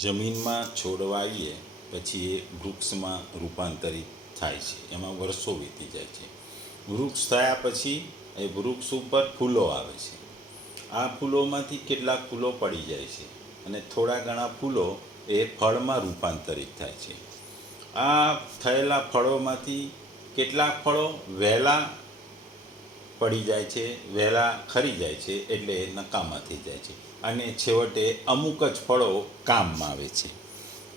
જમીનમાં છોડવાઈએ પછી એ વૃક્ષમાં રૂપાંતરિત થાય છે. એમાં વર્ષો વીતી જાય છે. વૃક્ષ થયા પછી એ વૃક્ષ ઉપર ફૂલો આવે છે. આ ફૂલોમાંથી કેટલાક ફૂલો પડી જાય છે અને થોડા ઘણા ફૂલો એ ફળમાં રૂપાંતરિત થાય છે. આ થયેલા ફળોમાંથી કેટલાક ફળો વહેલા પડી જાય છે, વહેલા ખરી જાય છે એટલે નકામા થઈ જાય છે. અને છેવટે અમુક જ ફળો કામમાં આવે છે.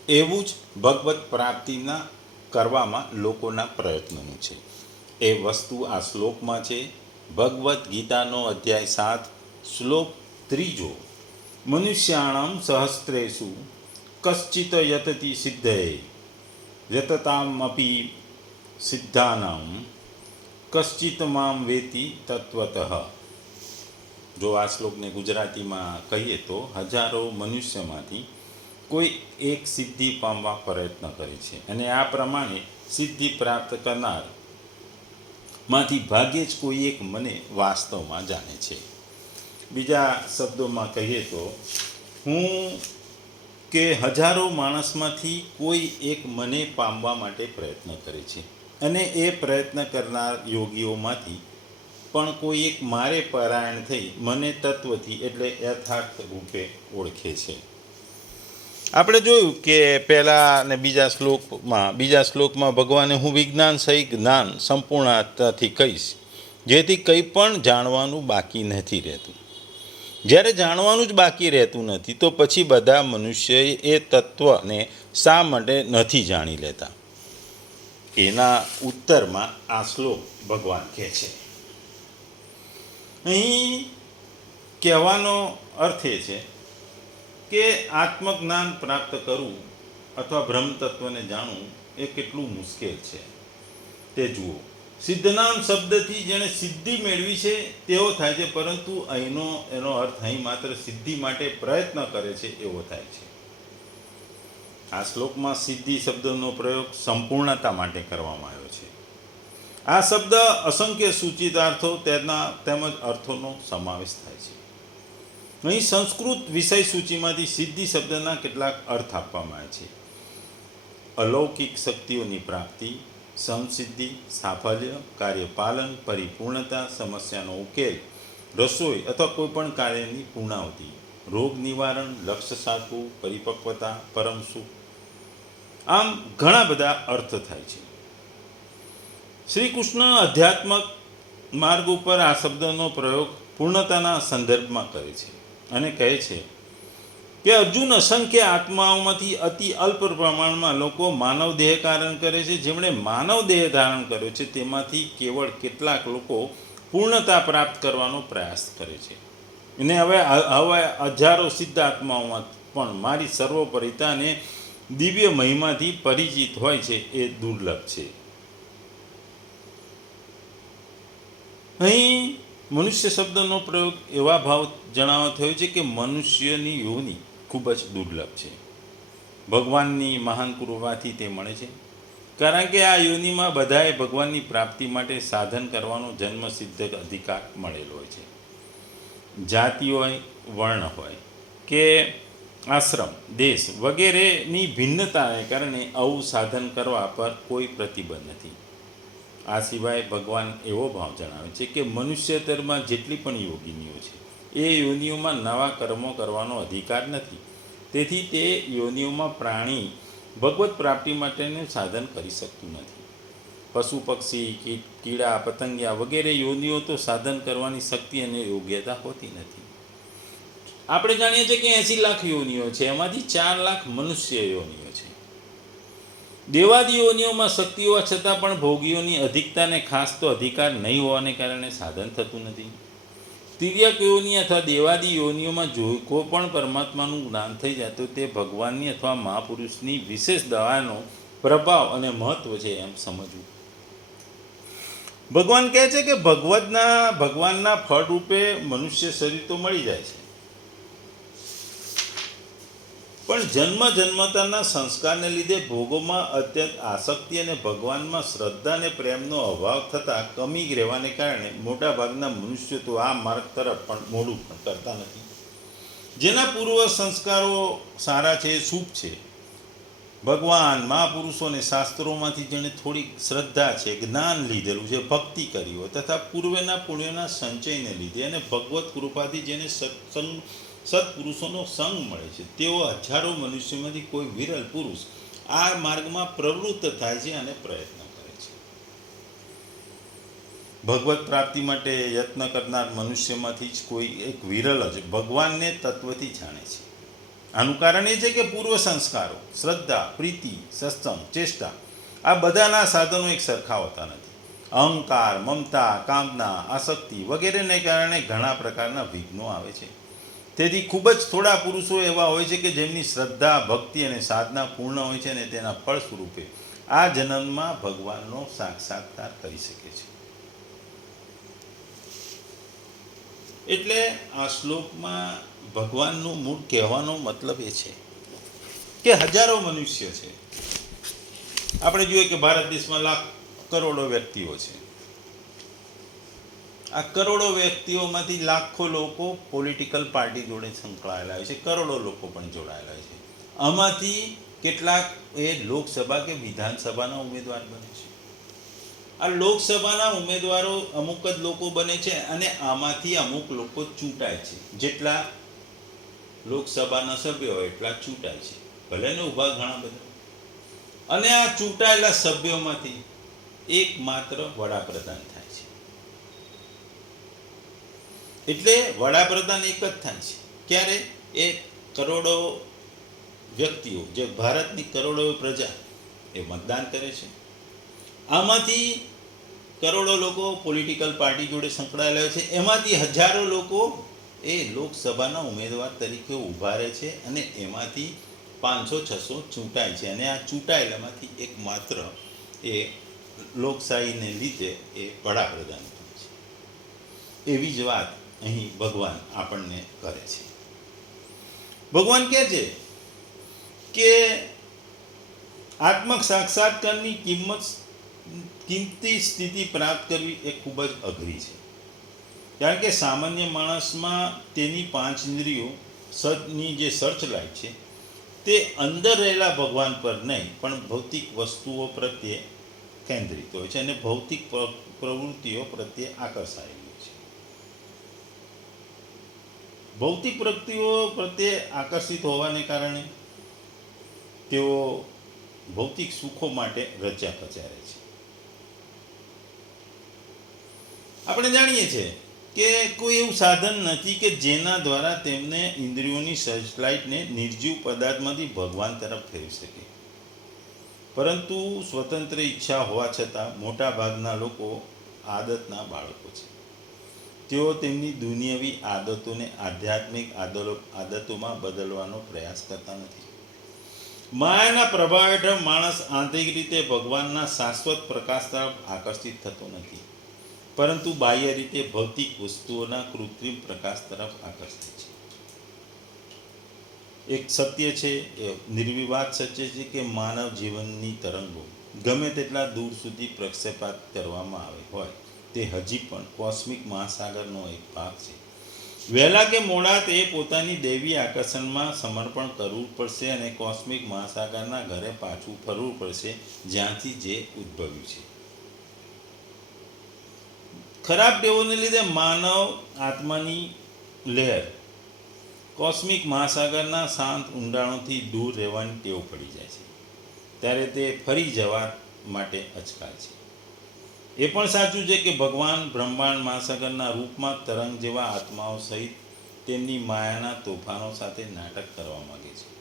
એવું જ ભગવત પ્રાપ્તિના કરવામાં લોકોના પ્રયત્નોનું છે. એ વસ્તુ આ શ્લોકમાં છે. ભગવદ્ ગીતાનો અધ્યાય સાત, શ્લોક ત્રીજો. મનુષ્યાણમ સહસ્ત્રેશુ કશ્ચિત યતતિ સિદ્ધે યતતામપી સિદ્ધાનામ, કશ્ચિત મામ વેતી તત્વતઃ. જો આ શ્લોકને ગુજરાતીમાં કહીએ તો હજારો મનુષ્યમાંથી કોઈ એક સિદ્ધિ પામવા પ્રયત્ન કરે છે. અને આ પ્રમાણે સિદ્ધિ પ્રાપ્ત કરનારમાંથી ભાગ્યે જ કોઈ એક મને વાસ્તવમાં જાણે છે. બીજા શબ્દોમાં કહીએ તો, હું કે હજારો માણસમાંથી કોઈ એક મને પામવા માટે પ્રયત્ન કરે છે. અને એ પ્રયત્ન કરનાર યોગીઓમાંથી પણ કોઈ એક મારે પરાયણ થઈ, મને તત્વથી એટલે યથાર્થ રૂપે ઓળખે છે. આપણે જોયું કે પહેલાં અને બીજા શ્લોકમાં બીજા શ્લોકમાં ભગવાને હું વિજ્ઞાન સહિત જ્ઞાન સંપૂર્ણતાથી કહીશ, જેથી કંઈ પણ જાણવાનું બાકી નથી રહેતું. જ્યારે જાણવાનું જ બાકી રહેતું નથી, તો પછી બધા મનુષ્ય એ તત્વને શા માટે નથી જાણી લેતા? એના ઉત્તરમાં આ શ્લોક ભગવાન કહે છે. અહીં કહેવાનો અર્થ એ છે કે આત્મજ્ઞાન પ્રાપ્ત કરવું અથવા બ્રહ્મ તત્વને જાણવું એ કેટલું મુશ્કેલ છે. તે જુઓ. સિદ્ધનામ શબ્દથી જેણે સિદ્ધિ મેળવી છે તેવો થાય છે, પરંતુ અહીંનો એનો અર્થ અહીં માત્ર સિદ્ધિ માટે પ્રયત્ન કરે છે એવો થાય છે. આ શ્લોકમાં સિદ્ધિ શબ્દનો પ્રયોગ સંપૂર્ણતા માટે કરવામાં આવ્યો છે. આ શબ્દ અસંખ્ય સૂચિતાર્થો તેના તેમજ અર્થોનો સમાવેશ થાય છે. અહીં સંસ્કૃત વિષય સૂચિમાંથી સિદ્ધિ શબ્દના કેટલાક અર્થ આપવામાં આવે છે. અલૌકિક શક્તિઓની પ્રાપ્તિ, સમસિદ્ધિ, સાફલ્ય, કાર્યપાલન, પરિપૂર્ણતા, સમસ્યાનો ઉકેલ, રસોઈ અથવા કોઈપણ કાર્યની પૂર્ણાવતિ રોગ નિવારણ, લક્ષ્ય સાધવું, પરિપક્વતા, પરમ સુખ, આમ ઘણા બધા અર્થ થાય છે. શ્રી કૃષ્ણ આધ્યાત્મક માર્ગ ઉપર આ શબ્દનો પ્રયોગ પૂર્ણતાના સંદર્ભમાં કરે છે અને કહે છે કે અર્જુન અસંખ્ય આત્માઓમાંથી અતિ અલ્પ પ્રમાણમાં લોકો માનવ દેહ ધારણ કરે છે. જેમણે માનવ દેહ ધારણ કર્યો છે, તેમાંથી કેવળ કેટલાક લોકો પૂર્ણતા પ્રાપ્ત કરવાનો પ્રયાસ કરે છે. અને હવે હવે હજારો સિદ્ધ આત્માઓમાં પણ મારી સર્વોપરિતાને દિવ્ય મહિમાથી પરિચિત હોય છે, એ દુર્લભ છે. અહીં મનુષ્ય શબ્દનો પ્રયોગ એવા ભાવ જણાવવા થયો છે કે મનુષ્યની યોની ખૂબ જ દુર્લભ છે. ભગવાનની મહાન કૃપાથી તે મળે છે. કારણ કે આ યોનિમાં બધાએ ભગવાનની પ્રાપ્તિ માટે સાધન કરવાનો જન્મસિદ્ધ અધિકાર મળેલો હોય છે. જાતિ હોય વર્ણ હોય કે આશ્રમ, દેશ વગેરેની ભિન્નતાને કારણે આવું સાધન કરવા પર કોઈ પ્રતિબંધ નથી. આ સિવાય ભગવાન એવો ભાવ જણાવે છે કે મનુષ્યતરમાં જેટલી પણ યોગિનીઓ છે, એ યોનિઓમાં નવા કર્મો કરવાનો અધિકાર નથી. તેથી તે યોનિઓમાં પ્રાણી ભગવત પ્રાપ્તિ માટેનું સાધન કરી શકતું નથી. પશુ, પક્ષી કીડા, પતંગિયા વગેરે યોનિઓ તો સાધન કરવાની શક્તિ અને યોગ્યતા હોતી નથી. આપણે જાણીએ છીએ કે એંસી લાખ યોનિઓ છે, એમાંથી ચાર લાખ મનુષ્ય યોનિઓ છે. દેવાદિયોનીઓમાં શક્તિ હોવા છતાં પણ ભોગીઓની અધિકતાને ખાસ તો અધિકાર નહીં હોવાને કારણે સાધન થતું નથી. તિર્યક યોની અથવા દેવાદી યોનિઓમાં જો કોઈ પણ પરમાત્માનું જ્ઞાન થઈ જાય તો ભગવાનની અથવા મહાપુરુષની વિશેષ દવાનો પ્રભાવ અને મહત્વ છે એમ સમજવું. ભગવાન કહે છે કે ભગવદના, ભગવાનના ફળ રૂપે મનુષ્ય શરીર તો મળી જાય છે. પણ જન્મ જન્મતાના સંસ્કારને લીધે ભોગોમાં અત્યંત આસક્તિ અને ભગવાનમાં શ્રદ્ધા અને પ્રેમનો અભાવ થતાં કમી રહેવાને કારણે મોટાભાગના મનુષ્યો તો આ માર્ગ તરફ પણ મોડું પણ કરતા નથી. જેના પૂર્વ સંસ્કારો સારા છે, શુભ છે. ભગવાન મહાપુરુષોને શાસ્ત્રોમાંથી જેણે થોડીક શ્રદ્ધા છે, જ્ઞાન લીધેલું છે, ભક્તિ કરી હોય તથા પૂર્વેના પુણ્યના સંચયને લીધે અને ભગવત કૃપાથી જેને સત્સંગ સત્પુરુષોનો સંગ મળે છે. તેઓ હજારો મનુષ્યમાંથી કોઈ વિરલ પુરુષ આ માર્ગમાં પ્રવૃત્ત થાય છે અને પ્રયત્ન કરે છે. ભગવત પ્રાપ્તિ માટે યત્ન કરનાર મનુષ્યમાંથી જ કોઈ એક વિરલ જ ભગવાનને તત્વથી જાણે છે. આનું કારણ એ છે કે પૂર્વ સંસ્કારો, શ્રદ્ધા, પ્રીતિ, સત્સંગ, ચેષ્ટા આ બધાના સાધનો એક સરખા હોતા નથી. અહંકાર, મમતા, કામના, આસક્તિ વગેરેને કારણે ઘણા પ્રકારના વિઘ્નો આવે છે. તેથી ખૂબ જ થોડા પુરુષો એવા હોય છે કે જેમની શ્રદ્ધા, ભક્તિ અને સાધના પૂર્ણ હોય છે અને તેના ફળ સ્વરૂપે આ જન્મમાં ભગવાનનો સાક્ષાત્કાર કરી શકે છે. એટલે આ શ્લોકમાં ભગવાનનું મૂળ કહેવાનો મતલબ એ છે કે હજારો મનુષ્ય છે. આપણે જોઈએ કે ભારત દેશમાં લાખ કરોડો વ્યક્તિઓ છે. આ કરોડો વ્યક્તિઓમાંથી લાખો લોકો પોલિટિકલ પાર્ટી જોડે સંકળાયેલા હોય છે. કરોડો લોકો પણ જોડાયેલા હોય છે. આમાંથી કેટલાક એ લોકસભા કે વિધાનસભાના ઉમેદવાર બને છે. આ લોકસભાના ઉમેદવારો અમુક જ લોકો બને છે અને આમાંથી અમુક લોકો ચૂંટાય છે. જેટલા લોકસભાના સભ્યો હોય એટલા ચૂંટાય છે. ભલે ને ઊભા ઘણા બધા. અને આ ચૂંટાયેલા સભ્યોમાંથી એકમાત્ર વડાપ્રધાન થાય છે એટલે વડાપ્રધાન એક જ થાય છે. ક્યારે? એ કરોડો વ્યક્તિઓ, જે ભારતની કરોડો પ્રજા, એ મતદાન કરે છે. આમાંથી કરોડો લોકો પોલિટિકલ પાર્ટી જોડે સંકળાયેલા છે. એમાંથી હજારો લોકો એ લોકસભાના ઉમેદવાર તરીકે ઊભા રહે છે અને એમાંથી પાંચસો, છસો ચૂંટાય છે. અને આ ચૂંટાયેલામાંથી એક માત્ર એ લોકશાહીને લીધે એ વડાપ્રધાન થાય છે. એવી જ વાત અહીં ભગવાન આપણને કરે છે. ભગવાન કહે છે કે આત્મક સાક્ષાત્કારની કિંમત, કિંમતી સ્થિતિ પ્રાપ્ત કરવી એ ખૂબ જ અઘરી છે. કારણ કે સામાન્ય માણસમાં તેની પાંચ ઇન્દ્રિયો સદની જે સર્ચ લાઈટ છે, તે અંદર રહેલા ભગવાન પર નહીં, પણ ભૌતિક વસ્તુઓ પ્રત્યે કેન્દ્રિત હોય છે અને ભૌતિક પ્ર- પ્રવૃત્તિઓ પ્રત્યે આકર્ષાયેલી હોય છે ભૌતિક પ્રવૃત્તિઓ પ્રત્યે આકર્ષિત હોવાને કારણે તેઓ ભૌતિક સુખો માટે રચ્યા પચારે છે. આપણે જાણીએ છીએ કે કોઈ એવું સાધન નથી કે જેના દ્વારા તેમને ઇન્દ્રિયોની સર્ચલાઇટને નિર્જીવ પદાર્થમાંથી ભગવાન તરફ ફેરવી શકે. પરંતુ સ્વતંત્ર ઈચ્છા હોવા છતાં મોટા ભાગના લોકો આદતના બાળકો છે. તેઓ તેમની દુનિયાવી આદતોને આધ્યાત્મિક આદતોમાં બદલવાનો પ્રયાસ કરતા નથી. માયાના પ્રભાવ હેઠળ માણસ આંતરિક રીતે ભગવાનના શાશ્વત પ્રકાશ તરફ આકર્ષિત થતો નથી, પરંતુ બાહ્ય રીતે ભૌતિક વસ્તુઓના કૃત્રિમ પ્રકાશ તરફ આકર્ષિત છે. એક સત્ય છે, એ નિર્વિવાદ સત્ય છે કે માનવ જીવનની તરંગો ગમે તેટલા દૂર સુધી પ્રક્ષેપાત કરવામાં આવે હોય તે હજી પણ કોસ્મિક મહાસાગરનો એક ભાગ છે. વહેલા કે મોડા તે પોતાની દૈવી આકર્ષણમાં સમર્પણ કરવું પડશે અને કોસ્મિક મહાસાગરના ઘરે પાછું ફરવું પડશે, જ્યાંથી જે ઉદ્ભવ્યું છે. ખરાબ ટેવોને લીધે માનવ આત્માની લહેર કોસ્મિક મહાસાગરના શાંત ઊંડાણોથી દૂર રહેવાની ટેવ પડી જાય છે. ત્યારે તે ફરી જવા માટે અચકાય છે. એ પણ સાચું છે કે ભગવાન બ્રહ્માંડ મહાસાગરના રૂપમાં તરંગ જેવા આત્માઓ સહિત તેમની માયાના તોફાનો સાથે નાટક કરવા માગે છે.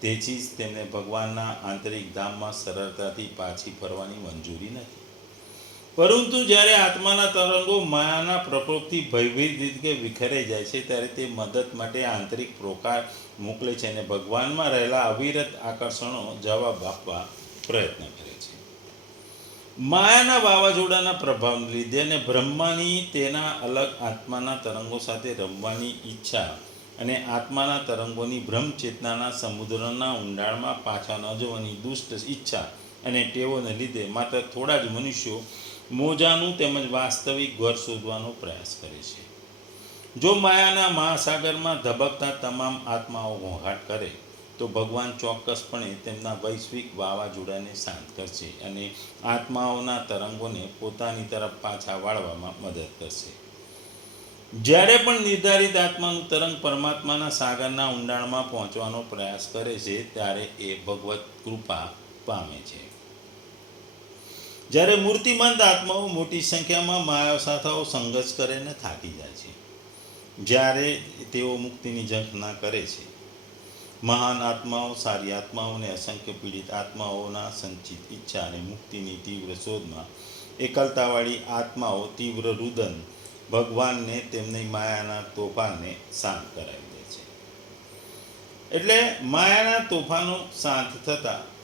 તેથી જ તેમને ભગવાનના આંતરિક ધામમાં સરળતાથી પાછી ફરવાની મંજૂરી નથી. પરંતુ જ્યારે આત્માના તરંગો માયાના પ્રકોપથી ભયભીત રીતે વિખરે જાય છે, ત્યારે તે મદદ માટે આંતરિક પ્રોકાર મોકલે છે અને ભગવાનમાં રહેલા અવિરત આકર્ષણો જવાબ આપવા પ્રયત્ન કરે છે. માયાના વાવાઝોડાના પ્રભાવને લીધે અને બ્રહ્માની તેના અલગ આત્માના તરંગો સાથે રમવાની ઈચ્છા અને આત્માના તરંગોની બ્રહ્મચેતનાના સમુદ્રના ઊંડાણમાં પાછા ન જવાની દુષ્ટ ઈચ્છા અને ટેવોને લીધે માત્ર થોડા જ મનુષ્યો મોજાનું તેમજ વાસ્તવિક ઘર શોધવાનો પ્રયાસ કરે છે. જો માયાના મહાસાગરમાં ધબકતા તમામ આત્માઓ ઘોંઘાટ કરે તો ભગવાન ચોક્કસપણે તેમના વૈશ્વિક વાવાઝોડાને શાંત કરશે અને આત્માઓના તરંગોને પોતાની તરફ પાછા વાળવામાં મદદ કરશે. જ્યારે પણ નિર્ધારિત આત્માનું તરંગ પરમાત્માના સાગરના ઊંડાણમાં પહોંચવાનો પ્રયાસ કરે છે, ત્યારે એ ભગવત કૃપા પામે છે. જ્યારે મૂર્તિમંત આત્માઓ મોટી સંખ્યામાં માયા સાથાઓ સંઘર્ષ કરીને થાકી જાય છે, જ્યારે તેઓ મુક્તિની ઝંખના કરે છે મહાન આત્માઓ, સારી આત્માઓ અને અસંખ્ય પીડિત આત્માઓના સંચિત ઈચ્છા અને મુક્તિની તીવ્ર શોધમાં એકલતાવાળી આત્માઓ તીવ્ર રુદન ભગવાનને તેમની માયાના તોફાનને શાંત કરાવી દે છે. એટલે માયાના તોફાનો શાંત થતાં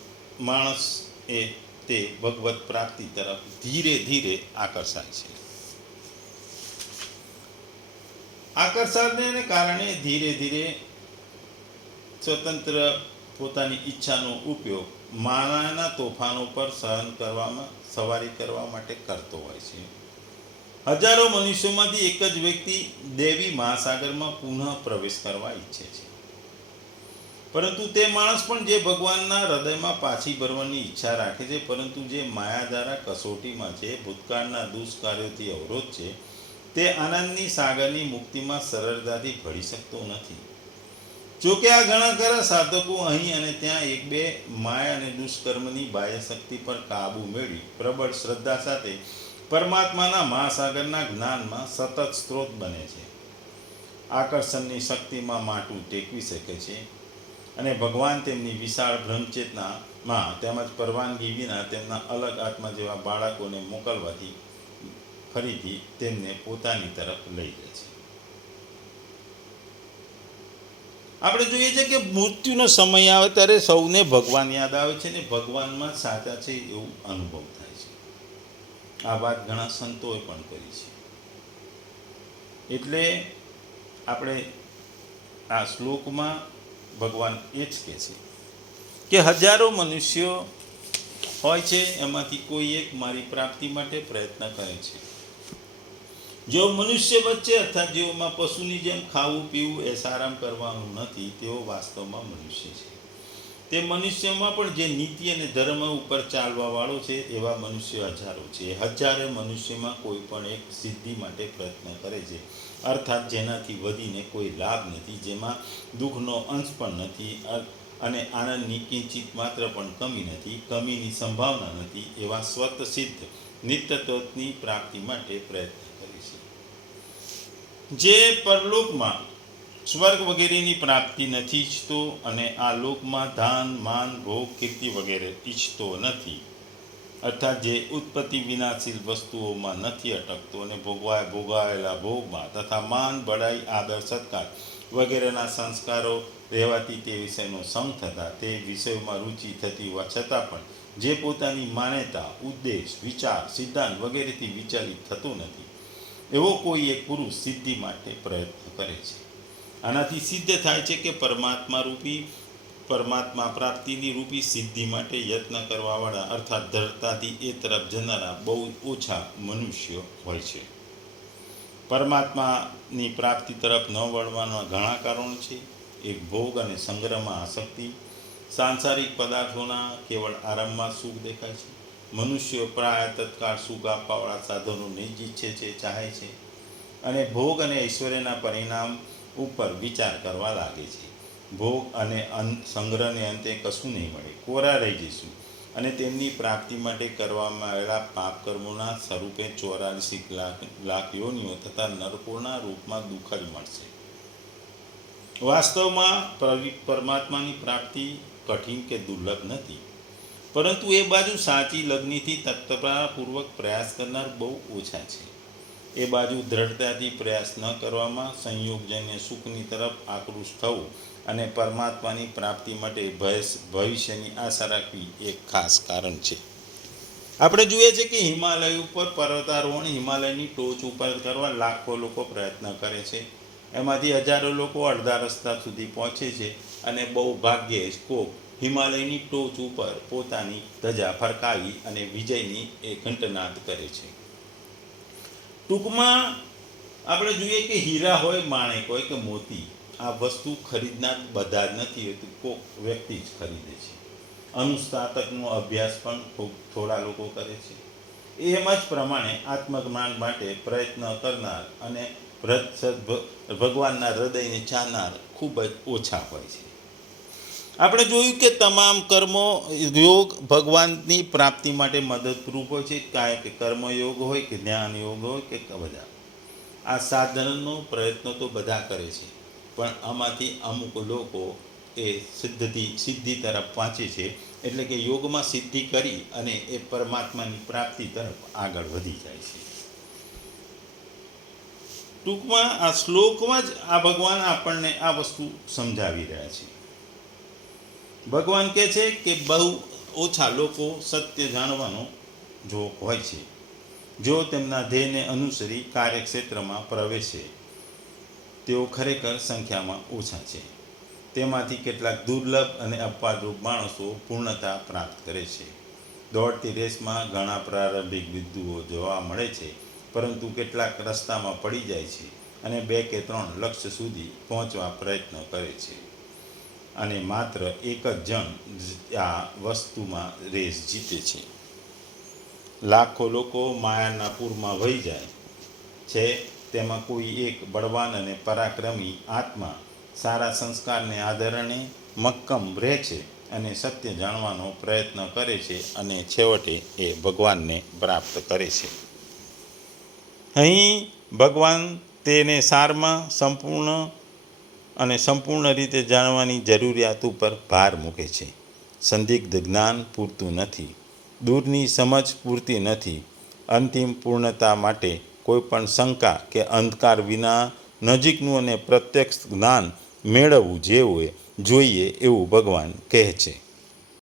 માણસ એ તે ભગવત પ્રાપ્તિ તરફ ધીરે ધીરે આકર્ષાય છે. આકર્ષણને કારણે ધીરે ધીરે સ્વતંત્ર પોતાની ઈચ્છાનો ઉપયોગ માયાના તોફાનો પર સહન કરવામાં, સવારી કરવા માટે કરતો હોય છે. હજારો મનુષ્યોમાંથી એક જ વ્યક્તિ દેવી મહાસાગરમાં પુનઃ પ્રવેશ કરવા ઈચ્છે છે. પરંતુ તે માણસ પણ જે ભગવાનના હૃદયમાં પાછી ભરવાની ઈચ્છા રાખે છે, પરંતુ જે માયા દ્વારા કસોટીમાં છે, ભૂતકાળના દુષ્કાર્યોથી અવરોધ છે, તે આનંદની સાગરની મુક્તિમાં સરળતાથી ભળી શકતો નથી. જોકે આ ઘણા ખરા સાધકો અહીં અને ત્યાં એક બે માયા અને દુષ્કર્મની બાહ્ય શક્તિ પર કાબુ મેળવી પ્રબળ શ્રદ્ધા સાથે પરમાત્માના મહાસાગરના જ્ઞાનમાં સતત સ્ત્રોત બને છે. આકર્ષણની શક્તિમાં માટું ટેકવી શકે છે અને ભગવાન તેમની વિશાળ ભ્રમચેતનામાં તેમજ પરવાનગી વિના તેમના અલગ આત્મા જેવા બાળકોને મોકલવાથી ફરીથી તેમને પોતાની તરફ લઈ જાય છે. આપણે જોઈએ છે કે મૃત્યુનો સમય આવે ત્યારે સૌને ભગવાન યાદ આવે છે ને ભગવાનમાં સાચા છે એવું અનુભવ થાય છે. આ વાત ઘણા સંતોએ પણ કરી છે. એટલે આપણે આ શ્લોકમાં ભગવાન એ જ કહે છે કે હજારો મનુષ્યો હોય છે, એમાંથી કોઈ એક મારી પ્રાપ્તિ માટે પ્રયત્ન કરે છે. જેઓ મનુષ્ય વચ્ચે અર્થાત જેઓમાં પશુની જેમ ખાવું, પીવું એ આરામ કરવાનું નથી, તેઓ વાસ્તવમાં મનુષ્ય છે. તે મનુષ્યમાં પણ જે નીતિ અને ધર્મ ઉપર ચાલવા વાળો છે, એવા મનુષ્ય હજારો છે. હજારે મનુષ્યમાં કોઈ પણ એક સિદ્ધિ માટે પ્રયત્ન કરે છે. અર્થાત જેનાથી વધીને કોઈ લાભ નથી, જેમાં દુઃખનો અંશ પણ નથી અને આનંદની કિંચિત માત્ર પણ કમી નથી, કમીની સંભાવના નથી, એવા સ્વત સિદ્ધ નિત્યત્વની પ્રાપ્તિ માટે પ્રયત્ન જે પરલોકમાં સ્વર્ગ વગેરેની પ્રાપ્તિ નથી ઈચ્છતો અને આ લોકમાં ધાન, માન, ભોગ, કીર્તિ વગેરે ઈચ્છતો નથી. અર્થાત જે ઉત્પત્તિ વિનાશીલ વસ્તુઓમાં નથી અટકતો અને ભોગવાય ભોગાવેલા ભોગમાં તથા માન, બડાઈ, આદર, સત્કાર વગેરેના સંસ્કારો રહેવાથી તે વિષયનો સંગ થતા, તે વિષયોમાં રુચિ થતી હોવા છતાં પણ જે પોતાની માન્યતા, ઉદ્દેશ, વિચાર, સિદ્ધાંત વગેરેથી વિચલિત થતું નથી. એવો કોઈ એક પુરુષ સિદ્ધિ માટે પ્રયત્ન કરે છે. આનાથી સિદ્ધ થાય છે કે પરમાત્મા રૂપી, પરમાત્મા પ્રાપ્તિની રૂપી સિદ્ધિ માટે યત્ન કરવાવાળા અર્થાત ધરતાથી એ તરફ જનારા બહુ ઓછા મનુષ્યો હોય છે. પરમાત્માની પ્રાપ્તિ તરફ ન વળવાના ઘણા કારણો છે. એક ભોગ અને સંગ્રહમાં આસક્તિ, સાંસારિક પદાર્થોના કેવળ આરામમાં સુખ દેખાય છે. મનુષ્યો પ્રાય તત્કાળ સુખ આપવાવાળા સાધનોને જ ઈચ્છે છે ચાહે છે અને ભોગ અને ઐશ્વર્યના પરિણામ ઉપર વિચાર કરવા લાગે છે. ભોગ અને સંગ્રહને અંતે કશું નહીં મળે. કોરા રહી જઈશું અને તેમની પ્રાપ્તિ માટે કરવામાં આવેલા પાપ કર્મોના સ્વરૂપે ચોરાલીસી લાખ લાખ યોનિઓ તથા નરકોના રૂપમાં દુઃખ જ મળશે. વાસ્તવમાં પરમાત્માની પ્રાપ્તિ કઠિન કે દુર્લભ નથી. પરંતુ એ બાજુ સાચી લગ્નથી તત્પરાપૂર્વક પ્રયાસ કરનાર બહુ ઓછા છે. એ બાજુ દ્રઢતાથી પ્રયાસ ન કરવામાં સંયોગજન્ય સુખની તરફ આકૃષ્ટ થવું અને પરમાત્માની પ્રાપ્તિ માટે ભય- ભવિષ્યની આશા રાખવી એક ખાસ કારણ છે. આપણે જોઈએ છે કે હિમાલય ઉપર પર્વતારોહણ હિમાલયની ટોચ ઉપર કરવા લાખો લોકો પ્રયત્ન કરે છે. એમાંથી હજારો લોકો અડધા રસ્તા સુધી પહોંચે છે અને બહુ ભાગ્યે જ કોક હિમાલયની ટોચ ઉપર પોતાની ધજા ફરકાવી અને વિજયની એ ઘંટનાદ કરે છે. ટૂંકમાં આપણે જોઈએ કે હીરા હોય, માણેક હોય કે મોતી, આ વસ્તુ ખરીદનાર બધા જ નથી હોતું કોઈક વ્યક્તિ જ ખરીદે છે. અનુસ્નાતકનો અભ્યાસ પણ ખૂબ થોડા લોકો કરે છે. એમ જ પ્રમાણે આત્મજ્ઞાન માટે પ્રયત્ન કરનાર અને ભગવાનના હૃદયને ચાહનાર ખૂબ જ ઓછા હોય છે. આપણે જોયું કે તમામ કર્મો, યોગ ભગવાનની પ્રાપ્તિ માટે મદદરૂપ હોય છે. કાંઈ કે કર્મયોગ હોય કે જ્ઞાન યોગ હોય કે બધા. આ સાધનનો પ્રયત્નો તો બધા કરે છે. પણ આમાંથી અમુક લોકો એ સિદ્ધિ સિદ્ધિ તરફ પહોંચે છે. એટલે કે યોગમાં સિદ્ધિ કરી અને એ પરમાત્માની પ્રાપ્તિ તરફ આગળ વધી જાય છે. ટૂંકમાં આ શ્લોકમાં જ આ ભગવાન આપણને આ વસ્તુ સમજાવી રહ્યા છે. ભગવાન કહે છે કે બહુ ઓછા લોકો સત્ય જાણવાનો જો હોય છે. જો તેમના ધ્યેયને અનુસરી કાર્યક્ષેત્રમાં પ્રવેશે, તેઓ ખરેખર સંખ્યામાં ઓછા છે. તેમાંથી કેટલાક દુર્લભ અને અપવાદરૂપ માણસો પૂર્ણતા પ્રાપ્ત કરે છે. દોડતી રેસમાં ઘણા પ્રારંભિક બિંદુઓ જોવા મળે છે, પરંતુ કેટલાક રસ્તામાં પડી જાય છે અને બે કે ત્રણ લક્ષ્ય સુધી પહોંચવા પ્રયત્ન કરે છે. અને માત્ર એક જ જણ આ વસ્તુમાં રેસ જીતે છે. લાખો લોકો માયાના પૂરમાં વહી જાય છે. તેમાં કોઈ એક બળવાન અને પરાક્રમી આત્મા સારા સંસ્કારને આદરણે મક્કમ રહે છે અને સત્ય જાણવાનો પ્રયત્ન કરે છે અને છેવટે એ ભગવાનને પ્રાપ્ત કરે છે. અહીં ભગવાન તેને સારમાં સંપૂર્ણ અને સંપૂર્ણ રીતે જાણવાની જરૂરિયાત ઉપર ભાર મૂકે છે. સંદિગ્ધ જ્ઞાન પૂરતું નથી. દૂરની સમજ પૂરતી નથી. અંતિમ પૂર્ણતા માટે કોઈપણ શંકા કે અંધકાર વિના નજીકનું અને પ્રત્યક્ષ જ્ઞાન મેળવવું જેવું જોઈએ એવું ભગવાન કહે છે.